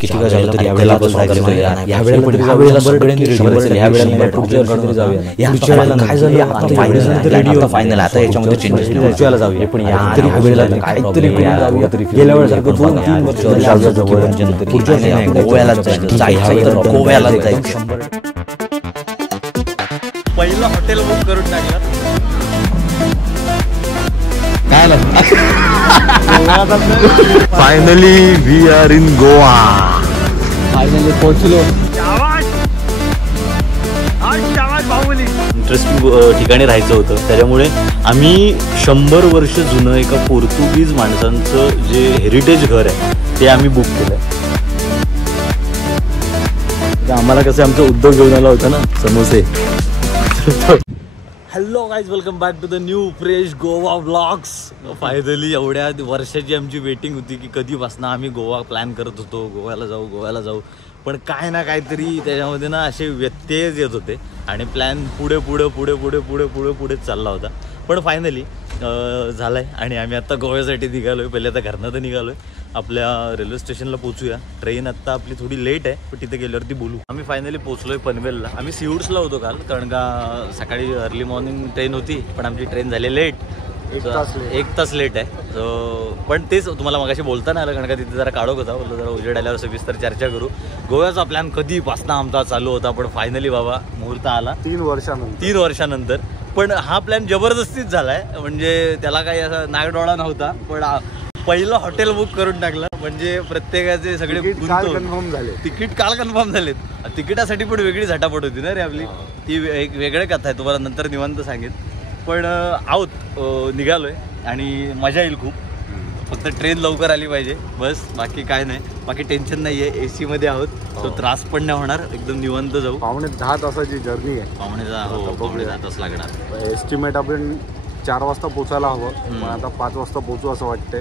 किती काय झालं तरी यावेळेला आपण जायचं, यावेळेला पण यावेळेला सगळ्यांनी 100 ह्या वेळेला नाही, पुढच्या वर्षी जाऊया, पुढच्या वेळेला काय झालं आता फायनल आता याच्यामध्ये चेंजेस पुढच्या जाऊया, पण यावेळेला काहीतरी जाऊया, गेल्या वेळेसारखं 2-3 वर्ष गोव्याला जायचं, गोव्याला जायचं. पहिलं हॉटेल बुक करून टाकलं. Finally we are in Goa. Finally पोहोचलो. इंटरेस्टिंग ठिकाणी राहायचं होतं, त्याच्यामुळे आम्ही 100 वर्ष जुनं एका पोर्तुगीज माणसांचं जे हेरिटेज घर आहे ते आम्ही बुक केलं. आम्हाला कसं आमचा उद्योग घेऊन आला होता ना, समोसे. Hello guys, welcome back to the new fresh Goa vlogs. Finally एवढ्या वर्षाची आमची वेटिंग होती की कधीपासून आम्ही गोवा प्लॅन करत होतो, गोव्याला जाऊ. पण काय ना काहीतरी त्याच्यामध्ये ना असे व्यत्ययच येत होते आणि प्लॅन पुढेच चालला होता. पण फायनली झालं आहे आणि आम्ही आत्ता गोव्यासाठी निघालो आहे. पहिले आता घरनं तर निघालो आहे, आपल्या रेल्वे स्टेशनला पोचूया. ट्रेन आत्ता आपली थोडी लेट आहे, पण तिथे गेल्यावरती बोलू. आम्ही फायनली पोचलो आहे पनवेलला. आम्ही सीवूड्सला होतो काल, कारण का सकाळी अर्ली मॉर्निंग ट्रेन होती, पण आमची ट्रेन झाली लेट, 1 तास लेट आहे. पण तेच तुम्हाला मगाशी बोलता नाही आलं, कारण का तिथे जरा काढोक होता. बोललो जरा उजेड आल्यावर सविस्तर चर्चा करू. गोव्याचा प्लॅन कधीपासून आमचा चालू होता, पण फायनली बाबा मुहूर्त आला 3 वर्षानंतर. पण हा प्लॅन जबरदस्तीच झालाय, म्हणजे त्याला काही असा नागडोळा नव्हता. पण पहिलं हॉटेल बुक करून टाकलं, म्हणजे प्रत्येकाचे सगळे कन्फर्म झाले. तिकीट काल कन्फर्म झालेत. तिकिटासाठी पण वेगळी झटापट होती ना रे आपली, ती एक वेगळी कथा आहे, तुम्हाला नंतर निवांत सांगेन. पण आहोत, निघालोय आणि मजा येईल खूप. फक्त ट्रेन लवकर आली पाहिजे बस, बाकी काय नाही. बाकी टेन्शन नाही आहे, AC मध्ये आहोत, तो त्रास पण नाही होणार, एकदम निवांत जाऊ. 10 तासाची जर्नी आहे. 10 तास लागणार. एस्टिमेट आपण 4 वाजता पोचायला हवं, पण आता 5 वाजता पोचू असं वाटतंय.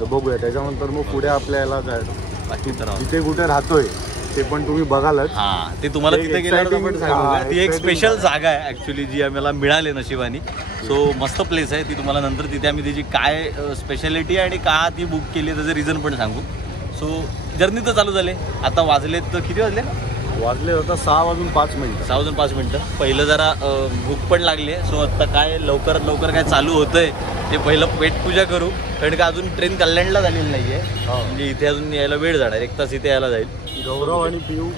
तर बघूया, त्याच्यानंतर मग पुढे आपल्याला जायचं. बाकी तर तिथे कुठे राहतोय ते पण तुम्ही बघालच. ते तुम्हाला तिथे गेल्यावर आपण सांगू. ती एक स्पेशल जागा आहे ऍक्च्युली, जी आम्हाला मिळाली नशिबानी. सो मस्त प्लेस आहे ती. तुम्हाला नंतर तिथे आम्ही त्याची काय स्पेशालिटी आहे आणि का ती बुक केली त्याचं रिझन पण सांगू. सो जर्नी तर चालू झाले. आता वाजलेत तर किती वाजले होता 6 वाजून 5 मिनिटं. 6 वाजून 5 मिनिटं. पहिलं जरा भूक पण लागली आहे. सो आता काय लवकरात लवकर काय चालू होतंय ते पहिलं पेटपूजा करू, कारण का अजून ट्रेन कल्याणला झालेली नाही आहे. म्हणजे इथे अजून यायला वेळ जाणार, 1 तास इथे यायला जाईल. गौरव आणि पियू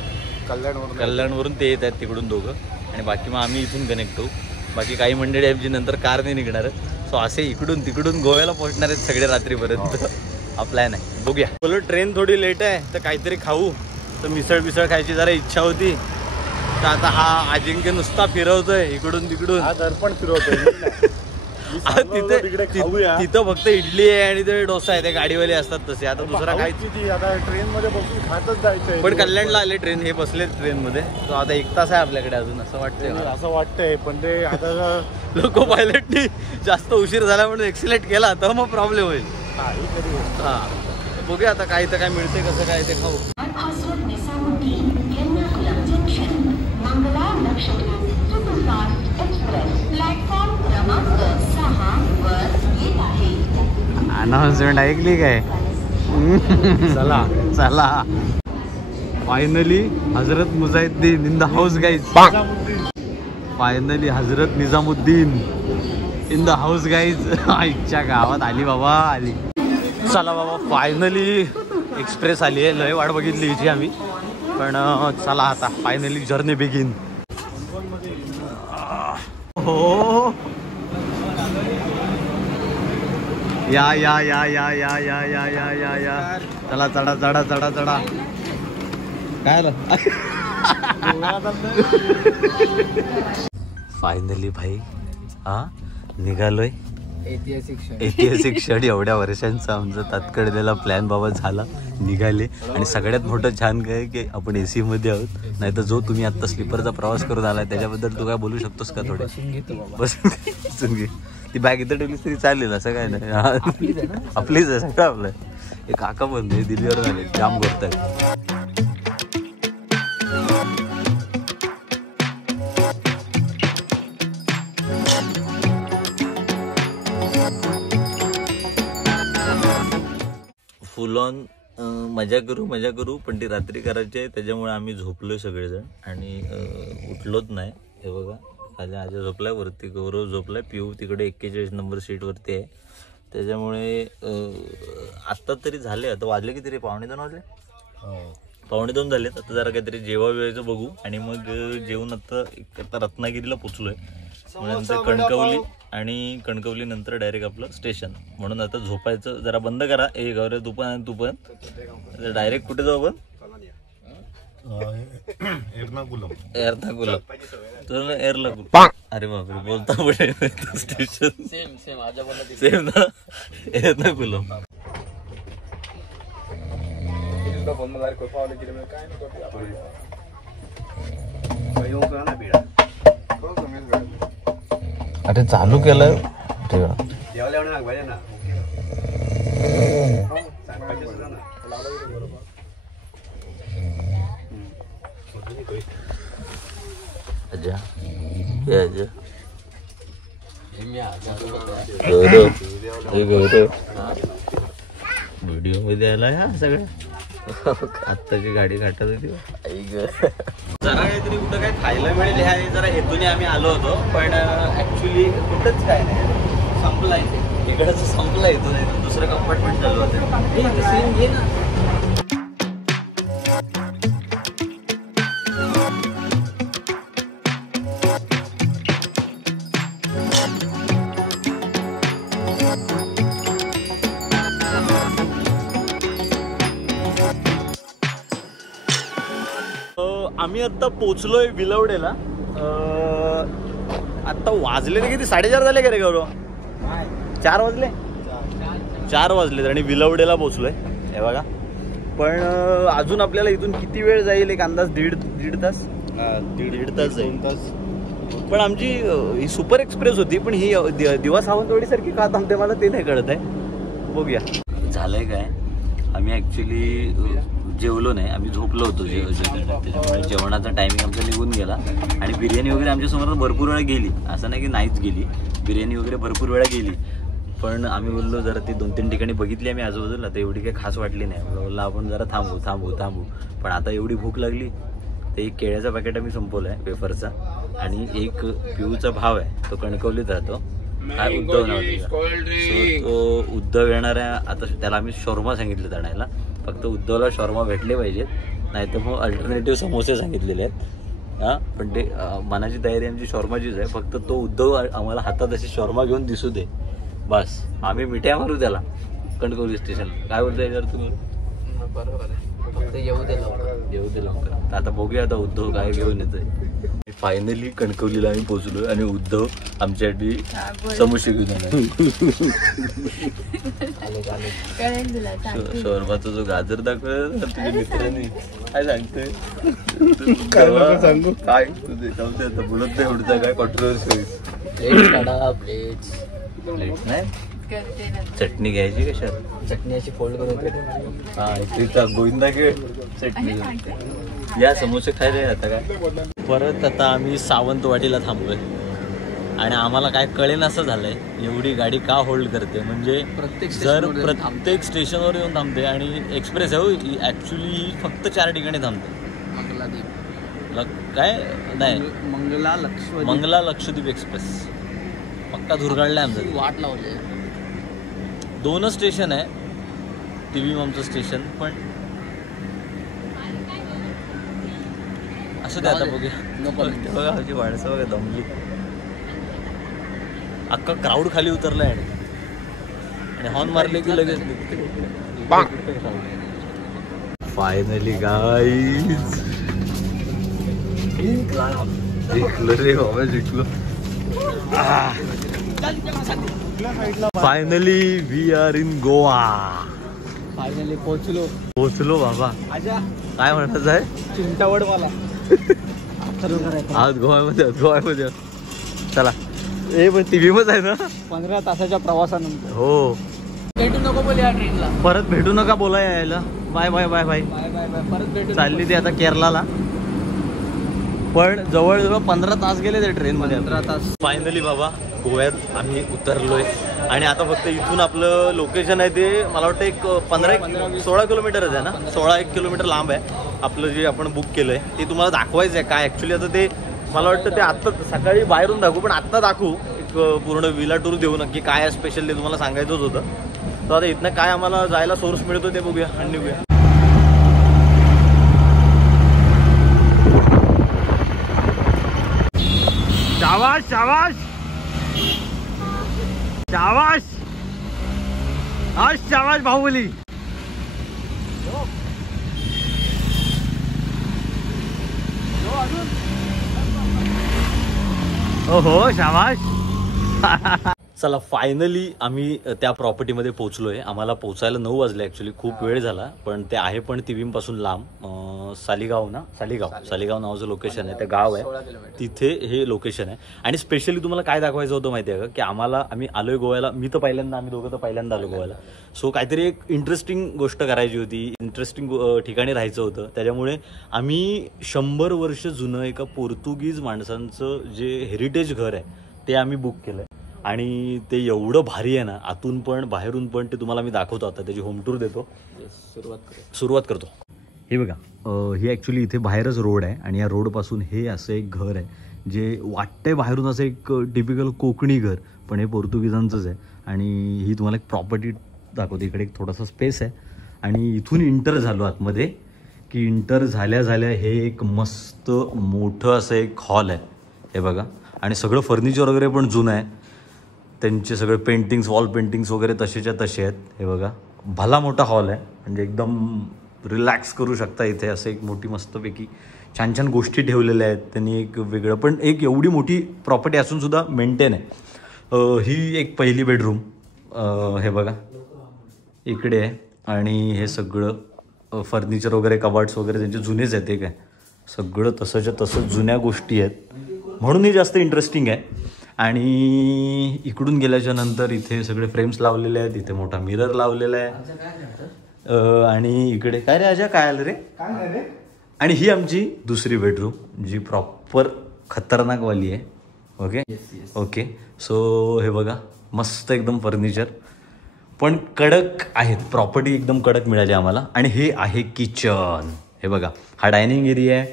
कल्याणवरून ते येत आहेत तिकडून दोघं, आणि बाकी मग आम्ही इथून कनेक्ट होऊ. बाकी काही मंडळी आहेत जी नंतर कारने निघणार आहेत. सो असे इकडून तिकडून गोव्याला पोहोचणार आहेत सगळे रात्रीपर्यंत. हा प्लॅन आहे, बघूया. बोलो ट्रेन थोडी लेट आहे तर काहीतरी खाऊ. तर मिसळ खायची जरा इच्छा होती, तर आता हा अजिंक्य नुसता फिरवतोय इकडून तिकडून. पण फिरवतोय तिथं फक्त इडली आहे आणि ते डोसा आहे, ते गाडीवाले असतात तसे. आता दुसरा काय, आता ट्रेन मध्ये बसून खातच जायचंय. पण कल्याणला आले ट्रेन, हे बसले ट्रेन मध्ये. तो आता 1 तास आहे आपल्याकडे अजून, असं वाटतंय. पण ते आता लोको पायलटनी जास्त उशीर झाला म्हणून एक्सिलेट केला तर मग प्रॉब्लेम होईल. हा, बघूया आता काय तर काय मिळते, कसं काय ते खाऊ. अनाउन्समेंट ऐकली काय? चला finally Hazrat Mujahideen in the house guys. Finally Hazrat Nizamuddin in the house guys. आईच्या गावात आली बाबा, आली. चला बाबा, फायनली एक्सप्रेस आली आहे. लय वाट बघितली हिची आम्ही, पण चला आता फायनली जर्नी बिगिन. हो, या चला, चढा काय आलं. फायनली भाई निघालोय. ऐतिहासिक क्षण, एवढ्या वर्षांचा आमचा तात्काळलेला प्लॅन बाबा झाला, निघाले. आणि सगळ्यात मोठं छान काय की आपण AC मध्ये आहोत. नाही तर जो तुम्ही आता स्लीपरचा प्रवास करून आलाय त्याच्याबद्दल तू काय बोलू शकतोस का? थोडे बसून घे. ती बॅग इथं ठेवलीस तरी चालेल, असं काय नाही. आपलीच आहे सगळं आपलं. एक काका पण दिल्लीवर झाले, जाम करतात. फुल ऑन मजा करू पण ती रात्री करायची आहे, त्याच्यामुळे आम्ही झोपलोय सगळेजण आणि उठलोच नाही. हे बघा खाली आजा झोपलाय, वरती गौरव झोपलाय, पिऊ तिकडे 41 नंबर सीटवरती आहे. त्याच्यामुळे आत्ता तरी झाले, आता वाजले किती रे, 2:45 वाजले, 2:45 झालेत. आता जरा काहीतरी जेवायचं बघू आणि मग जेवून आता रत्नागिरीला पोचलोय. नंतर कणकवली आणि कणकवली नंतर डायरेक्ट आपलं स्टेशन. म्हणून आता झोपायचं जरा बंद करा. गौरव तू पण डायरेक्ट कुठे जाऊ आपण? एर्नाकुलम. अरे बापरे, बोलता पण स्टेशन सेम ना, एर्नाकुलम. अरे चालू केलं ठेवा. अजा व्हिडिओ मध्ये आला ह्या सगळ्या. आत्ताची गाडी घाटत होती. जरा काहीतरी कुठं काय खायला मिळेल ह्या जरा हेतूने आम्ही आलो होतो, पण ऍक्च्युली कुठंच काय नाही, संपला इथे. इकडचं संपला इथून, नाही दुसरं कंपार्टमेंट चालू होतं. आम्ही आता पोचलोय विलवडेला. आता वाजले किती, 4:30 झाले का रे गौरव? 4 वाजले, 4 वाजले आणि विलवडेला पोचलोय. हे बघा, पण अजून आपल्याला इथून किती वेळ जाईल? एक अंदाज दीड तास, दीड तास जाईल. पण आमची ही सुपर एक्सप्रेस होती, पण ही दिवा सावंतवाडी सारखी का थांबते मला ते नाही कळत आहे. बघूया झालंय काय. आम्ही ऍक्च्युली जेवलो नाही, आम्ही झोपलो होतो. त्याच्यामुळे जेवणाचा टायमिंग आमचा निघून गेला. आणि बिर्याणी वगैरे आमच्यासमोर भरपूर वेळा गेली, असं नाही की नाहीच गेली, बिर्याणी वगैरे भरपूर वेळा गेली. पण आम्ही बोललो जरा ती 2-3 ठिकाणी बघितली आम्ही आजूबाजूला, तर एवढी काही खास वाटली नाही. बोललो आपण जरा थांबू. पण आता एवढी भूक लागली तर एक केळ्याचा पॅकेट आम्ही संपवलाय वेफरचा. आणि एक पिऊचा भाव आहे, तो कणकवलीत राहतो, काय उद्धव नाव. तो उद्धव येणाऱ्या, आता त्याला आम्ही शॉर्मा सांगितलं आणायला. फक्त उद्धवला शॉर्मा भेटले पाहिजेत, नाही तर मग अल्टरनेटिव्ह समोसे सांगितलेले आहेत. हां, पण ते मनाची तयारी आमची शॉर्माचीच आहे. फक्त तो उद्धव आम्हाला हातात अशी शॉर्मा घेऊन दिसू दे, बस आम्ही मिठ्या मारू त्याला कणकवली स्टेशन. काय बोलता याच्यावर तुम्ही? बरोबर आहे, फक्त येऊ दे लवकर. आता बघूया आता उद्धव काय घेऊन येतोय. फायनली कणकवलीला आम्ही पोहोचलो आणि उद्धव आमच्यासाठी समोसे घेऊन आला. शॉर्माचा जो गाजर दाखवला तुझ्या मित्रांनी, काय सांगतोय सांगू काय तुझे जाऊ आता बोलत नाही एवढं काय कॉन्ट्रोवर्सी होईल. नाही चटणी घ्यायची कशात? चटणी अशी फोल्ड करून हा गोविंदा खेळ चटणी. या समोसे खायला आता काय. परत आता आम्ही सावंतवाडीला थांबलोय आणि आम्हाला काय कळेल असं झालंय, एवढी गाडी का होल्ड करते. म्हणजे प्रत्येक स्टेशनवर येऊन थांबते. आणि एक्सप्रेस आहे हो, ऍक्च्युली ही फक्त 4 ठिकाणी थांबते. काय नाही, मंगला लक्षद्वीप एक्सप्रेस पक्का धुरगाडलाय आमचं. वाट लावली 2 स्टेशन आहे, टीव्ही आमचं स्टेशन. पण असं काय आता बघूया. बघा माझी माणसं बघा दमली, अख्खा क्राऊड खाली उतरलाय आणि हॉर्न मारले की लगेच फायनली गाईज जिंकलो रे बाबा, जिंकलो. Finally we are in Goa. Finally पोचलो बाबा. काय म्हणत आहे चिंतावड मला आज गोव्यामध्ये चला. ए पण टीव्हीच आहे ना. 15 तासाच्या प्रवासानंतर हो भेटू नको बोल या ट्रेनला, परत भेटू नका बोला यायला. Bye bye bye bye bye bye. परत भेटू. चालली ती आता केरलाला. पण जवळजवळ 15 तास गेले ते ट्रेनमध्ये. 15 तास. फायनली बाबा गोव्यात आम्ही उतरलोय आणि आता फक्त इथून आपलं लोकेशन आहे ते मला वाटतं एक 16 किलोमीटरच आहे ना, 16-1 किलोमीटर लांब आहे. आपलं जे आपण बुक केलं आहे ते तुम्हाला दाखवायचं आहे काय ॲक्च्युली. आता ते मला वाटतं ते आत्ता सकाळी बाहेरून दाखवू, पण आत्ता दाखवू एक पूर्ण विला टूर देऊ नक्की काय आहे स्पेशल ते तुम्हाला सांगायचंच होतं. तर आता इथनं काय आम्हाला जायला सोर्स मिळतो ते बघूया आणि निघूया. शाबाश शाबाश शाबाश, आज शाबाश बाहुबली. हो शाबाश. चला फायनली आम्ही त्या प्रॉपर्टीमध्ये पोहोचलोय. आम्हाला पोहोचायला 9 वाजले ॲक्च्युली, खूप वेळ झाला. पण ते आहे पण तिवीमपासून लांब. सालिगाव नावाचं लोकेशन आहे, ते गाव आहे तिथे हे लोकेशन आहे. आणि स्पेशली तुम्हाला काय दाखवायचं होतं माहिती आहे का, की आम्ही आलोय गोव्याला. आम्ही दोघं तर पहिल्यांदा आलो गोव्याला. सो काहीतरी एक इंटरेस्टिंग गोष्ट करायची होती, इंटरेस्टिंग ठिकाणी राहायचं होतं. त्याच्यामुळे आम्ही 100 वर्ष जुनं एका पोर्तुगीज माणसांचं जे हेरिटेज घर आहे ते आम्ही बुक केलंय. आणि ते एवढं भारी आहे ना, आतून पण बाहेरून पण. ते तुम्हाला मी दाखवतो आता, त्याची होम टूर देतो. सुरुवात करतो. हे बघा, ही ॲक्च्युली इथे बाहेरच रोड आहे आणि या रोडपासून हे असं एक घर आहे जे वाटतंय बाहेरून असं एक टिपिकल कोकणी घर, पण हे पोर्तुगीजांचंच आहे. आणि ही तुम्हाला एक प्रॉपर्टी दाखवते. इकडे एक थोडासा स्पेस आहे आणि इथून इंटर झालो आतमध्ये की इंटर झाल्या हे एक मस्त मोठं असं एक हॉल आहे. हे बघा, आणि सगळं फर्निचर वगैरे पण जुनं आहे. त्यांचे सगळे पेंटिंग्स, वॉल पेंटिंग्स वगैरे तसेच्या तसे आहेत. हे बघा, भला मोठा हॉल आहे, म्हणजे एकदम रिलॅक्स करू शकता इथे. असं एक मोठी मस्तपैकी छान छान गोष्टी ठेवलेल्या आहेत त्यांनी. एक वेगळं, पण एक एवढी मोठी प्रॉपर्टी असूनसुद्धा मेंटेन आहे. ही एक पहिली बेडरूम. हे बघा इकडे आहे. आणि हे सगळं फर्निचर वगैरे, कबाट्स वगैरे त्यांचे जुनेच आहेत. ते काय सगळं तसंच्या तसं जुन्या गोष्टी आहेत, म्हणून ही जास्त इंटरेस्टिंग आहे. आणि इकडून गेल्याच्या नंतर इथे सगळे फ्रेम्स लावलेले आहेत. इथे मोठा मिरर लावलेला आहे. आणि इकडे काय रे आजा, काय आलं रे? आणि ही आमची दुसरी बेडरूम, जी प्रॉपर खतरनाकवाली आहे. ओके. सो हे बघा, मस्त एकदम फर्निचर, पण कडक आहेत. प्रॉपर्टी एकदम कडक मिळाली आम्हाला. आणि हे आहे किचन. हे बघा, हा डायनिंग एरिया आहे.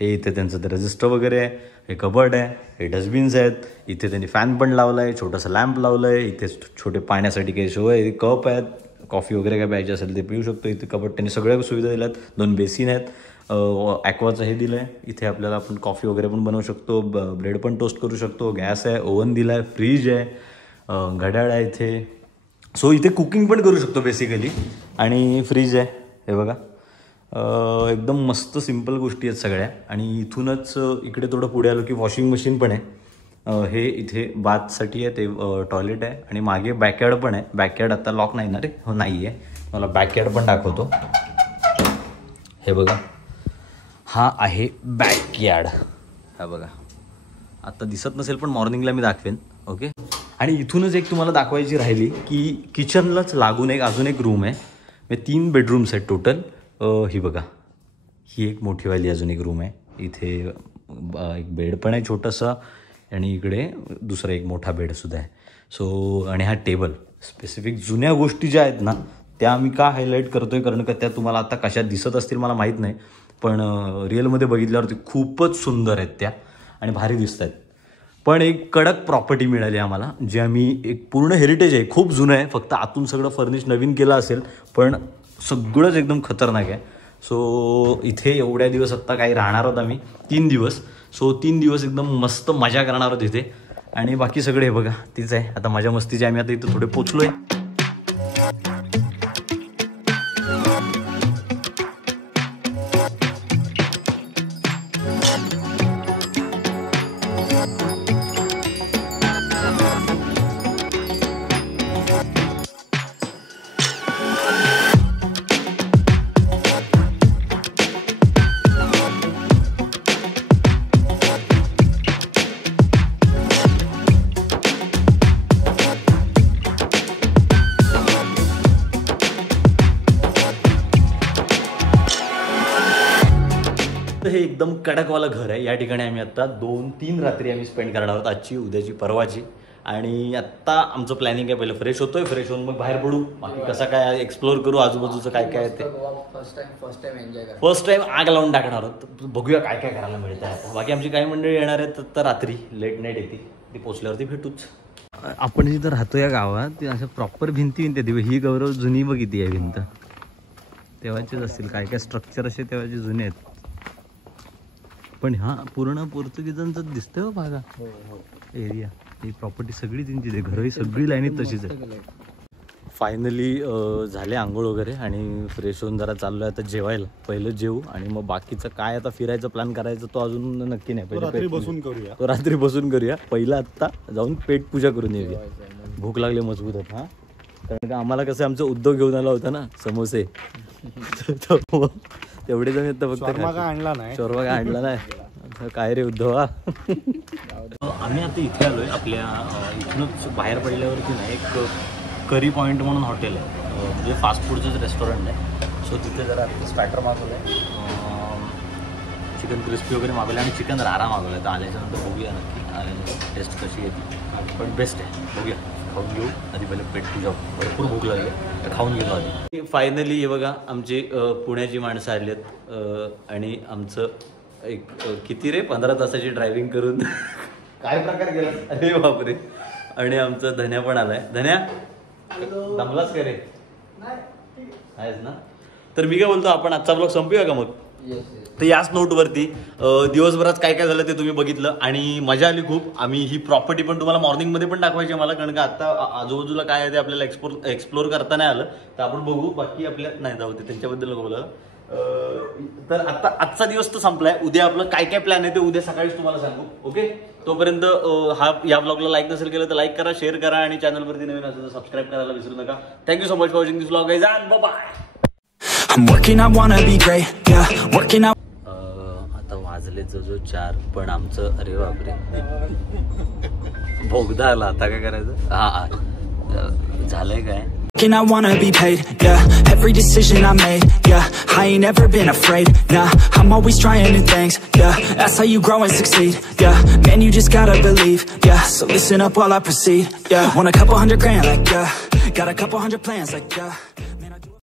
हे इथे त्यांचं ते रजिस्टर वगैरे आहे. हे कबर्ड आहे. हे डस्टबिन्स आहेत. इथे त्यांनी फॅन पण लावला आहे, छोटासा लॅम्प लावला आहे. इथे छोटे पाण्यासाठी काही सोय आहे, कप आहेत, कॉफी वगैरे काय पाहिजे असेल ते पिऊ शकतो. इथे कबर्ड त्यांनी सगळ्या सुविधा दिल्या आहेत. 2 बेसिन आहेत. ॲक्वाचं हे दिलं आहे. इथे आपल्याला आपण कॉफी वगैरे पण बनवू शकतो, ब्रेड पण टोस्ट करू शकतो. गॅस आहे, ओव्हन दिला आहे, फ्रीज आहे, घड्याळ आहे इथे. सो इथे कुकिंग पण करू शकतो बेसिकली. आणि फ्रीज आहे. हे बघा, एकदम मस्त सिम्पल गोष्टी आहेत सगळ्या. आणि इथूनच इकडे थोडं पुढे आलो की वॉशिंग मशीन पण आहे. हे इथे बाथसाठी आहे, ते टॉयलेट आहे. आणि मागे बॅकयार्ड पण आहे. बॅकयार्ड आता लॉक नाही ना रे? हो, नाही आहे. मला बॅकयार्ड पण दाखवतो. हे बघा, हा आहे बॅकयार्ड. हा बघा, आता दिसत नसेल पण मॉर्निंगला मी दाखवेन. ओके. आणि इथूनच एक तुम्हाला दाखवायची राहिली की किचनलाच लागून अजून एक रूम आहे. 3 बेडरूम्स आहेत टोटल. ही बघा, ही एक मोठीवाली अजून एक रूम आहे. इथे एक बेड पण आहे छोटासा, आणि इकडे दुसरा एक मोठा बेडसुद्धा आहे. सो आणि हा टेबल. स्पेसिफिक जुन्या गोष्टी ज्या आहेत ना, त्या आम्ही का हायलाईट करतोय, कारण का त्या तुम्हाला आता कशा दिसत असतील मला माहीत नाही, पण रिअलमध्ये बघितल्यावरती खूपच सुंदर आहेत त्या आणि भारी दिसत आहेत. पण एक कडक प्रॉपर्टी मिळाली आम्हाला, जी आम्ही एक पूर्ण हेरिटेज आहे, खूप जुनं आहे. फक्त आतून सगळं फर्निश नवीन केलं असेल, पण सगळंच एकदम खतरनाक आहे. सो इथे एवढ्या दिवस आत्ता काही राहणार आहोत आम्ही 3 दिवस. सो 3 दिवस एकदम मस्त मजा करणार आहोत इथे. आणि बाकी सगळे हे बघा तीच आहे. आता मजा मस्तीचे आम्ही आता इथं थोडे पोचलो आहे. तर हे एकदम कडकवालं घर आहे. या ठिकाणी आम्ही आता 2-3 रात्री आम्ही स्पेंड करणार आहोत, आजची, उद्याची, परवाची. आणि आत्ता आमचं प्लॅनिंग आहे, पहिलं फ्रेश होतोय, फ्रेश होऊन मग बाहेर पडू, बाकी कसं काय एक्सप्लोर करू आजूबाजूचं काय काय ते. फर्स्ट टाइम आग लावून टाकणार आहोत. बघूया काय काय करायला मिळतं आहे. बाकी आमची काही मंडळी येणार आहेत तर रात्री लेट नाईट येते, ती पोचल्यावरती भेटूच. आपण जिथं राहतो या गावात असं प्रॉपर भिंती ही गौरव जुनी बघितली आहे भिंत, तेव्हाचेच असतील, काय काय स्ट्रक्चर असे तेव्हाचे जुने आहेत. पण हा पूर्ण पोर्तुगीजांचं दिसतंय बघा एरिया, ही प्रॉपर्टी सगळी त्यांची, घरही सगळी लाईनीत तशीच आहे. फायनली झाले आंघोळ वगैरे आणि फ्रेश होऊन जरा चाललो आहे आता जेवायला. पहिलं जेवू आणि मग बाकीचं काय आता फिरायचं प्लॅन करायचं तो अजून नक्की नाही. पहिलं रात्री बसून करूया. पहिलं आत्ता जाऊन पेट पूजा करून येऊया. भूक लागली मजबूत आहेत. हां, कारण का आम्हाला कसं आमचं उद्योग घेऊन आला होता ना, समोसे, तेवढे जण येतं फक्त. शोरमा काय आणला नाही काय रे उद्धव. आम्ही आता इथे आलोय, आपल्या इथूनच बाहेर पडल्यावरती ना एक करी पॉईंट म्हणून हॉटेल आहे, म्हणजे फास्ट फूडचंच रेस्टॉरंट आहे. सो तिथे जरा स्टार्टर मागवलं आहे, चिकन क्रिस्पी वगैरे मागवलं आणि चिकन रारा मागवलं आहे. तर आल्याच्यानंतर बघूया नक्की आल्यानंतर टेस्ट कशी येते, पण बेस्ट आहे. बघूया, खाऊन घेऊ आधी, पहिले पेट पूजा, भरपूर भूक लागली तर खाऊन घेऊ आधी. फायनली हे बघा आमची पुण्याची माणसं आली आहेत आणि आमचं एक किती रे 15 तासाची ड्रायव्हिंग करून काय प्रकार केला, अरे बापरे. आणि आमचं धन्या पण आलाय. धन्या दमलाच का रे? आहेस ना. तर मी काय बोलतो, आपण आजचा ब्लॉग संपूया का मग? तर याच नोटवरती दिवसभरात काय काय झालं ते तुम्ही बघितलं आणि मजा आली खूप. आम्ही ही प्रॉपर्टी पण तुम्हाला मॉर्निंगमध्ये पण दाखवायची मला, कारण का आता आजूबाजूला काय आहे ते आपल्याला एक्सप्लोर करता नाही आलं, तर आपण बघू. बाकी आपल्या नाही जाऊ ते त्यांच्याबद्दल बोला. तर आता आजचा दिवस तर संपलाय. उद्या आपलं काय काय प्लॅन आहे ते उद्या सकाळीच तुम्हाला सांगू. ओके, तोपर्यंत या ब्लॉगला लाईक नसेल केलं तर लाईक करा, शेअर करा आणि चॅनलवरती नवीन असेल तर सबस्क्राईब करायला विसरू नका. Thank you so much for watching this blog guys and bye bye. I'm working, I wanna be great, yeah, working out. आता वाजले जो 4, पण आमचं अरे बापरे भोगदा आला. आता काय करायचं? हा झालंय काय? And I wanna be paid, yeah, every decision I made, yeah, I ain't never been afraid, nah, I'm always trying new things, yeah, that's how you grow and succeed, yeah, man, you just gotta believe, yeah, so listen up while I proceed, yeah, want a couple $100 grand, like, yeah, got a couple hundred plans, like, yeah.